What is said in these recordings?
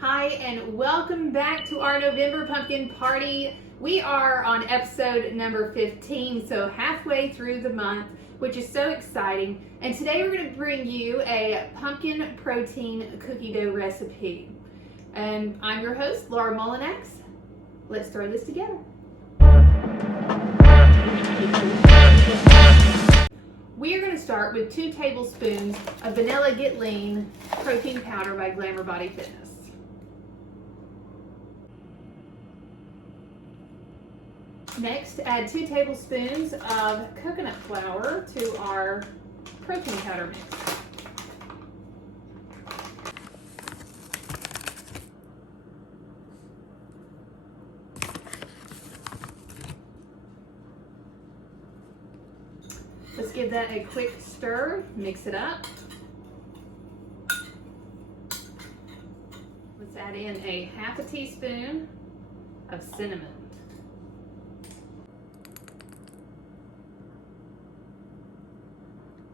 Hi, and welcome back to our November pumpkin party. We are on episode number 15, so halfway through the month, which is so exciting. And today we're going to bring you a pumpkin protein cookie dough recipe. And I'm your host, Laura Mullinax. Let's throw this together. We are going to start with 2 tablespoons of Vanilla Get Lean protein powder by Glamour Body Fitness. Next, add 2 tablespoons of coconut flour to our protein powder mix. Let's give that a quick stir, mix it up. Let's add in a half a teaspoon of cinnamon.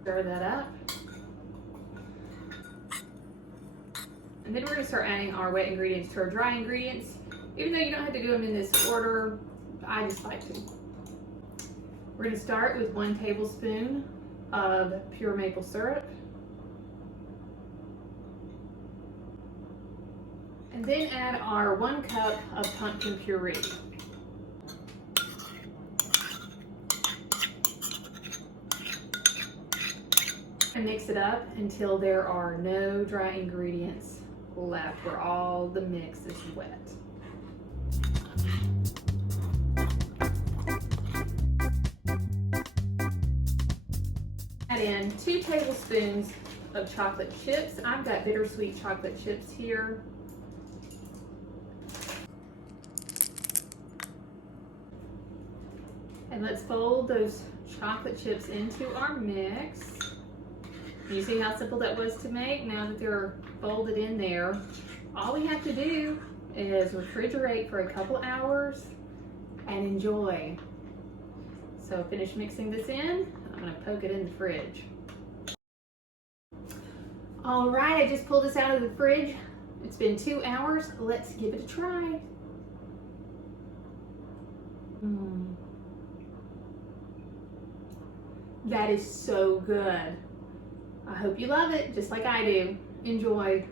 Stir that up. And then we're going to start adding our wet ingredients to our dry ingredients. Even though you don't have to do them in this order, I just like to. We're going to start with 1 tablespoon of pure maple syrup. And then add our 1 cup of pumpkin puree. And mix it up until there are no dry ingredients left, where all the mix is wet. Add in 2 tablespoons of chocolate chips. I've got bittersweet chocolate chips here. And let's fold those chocolate chips into our mix. You see how simple that was to make? Now that they're folded in there, all we have to do is refrigerate for a couple hours and enjoy. So finish mixing this in. I'm gonna poke it in the fridge. All right, I just pulled this out of the fridge. It's been 2 hours. Let's give it a try. That is so good. I hope you love it, just like I do. Enjoy.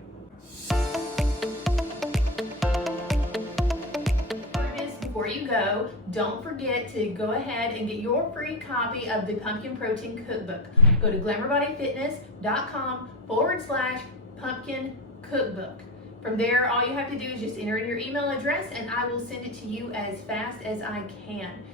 Before you go, don't forget to go ahead and get your free copy of the Pumpkin Protein Cookbook. Go to glamourbodyfitness.com/pumpkin cookbook. From there, all you have to do is just enter in your email address and I will send it to you as fast as I can.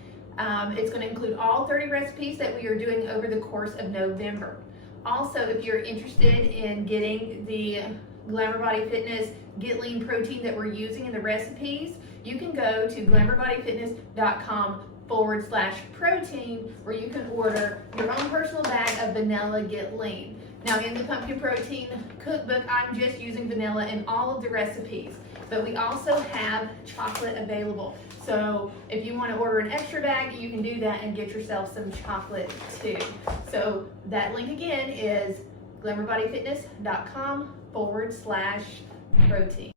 It's going to include all 30 recipes that we are doing over the course of November. Also, if you're interested in getting the Glamour Body Fitness Get Lean protein that we're using in the recipes, you can go to glamourbodyfitness.com/protein, where you can order your own personal bag of Vanilla Get Lean. Now, in the Pumpkin Protein Cookbook, I'm just using vanilla in all of the recipes, but we also have chocolate available. So if you want to order an extra bag, you can do that and get yourself some chocolate too. So that link again is glamourbodyfitness.com/protein.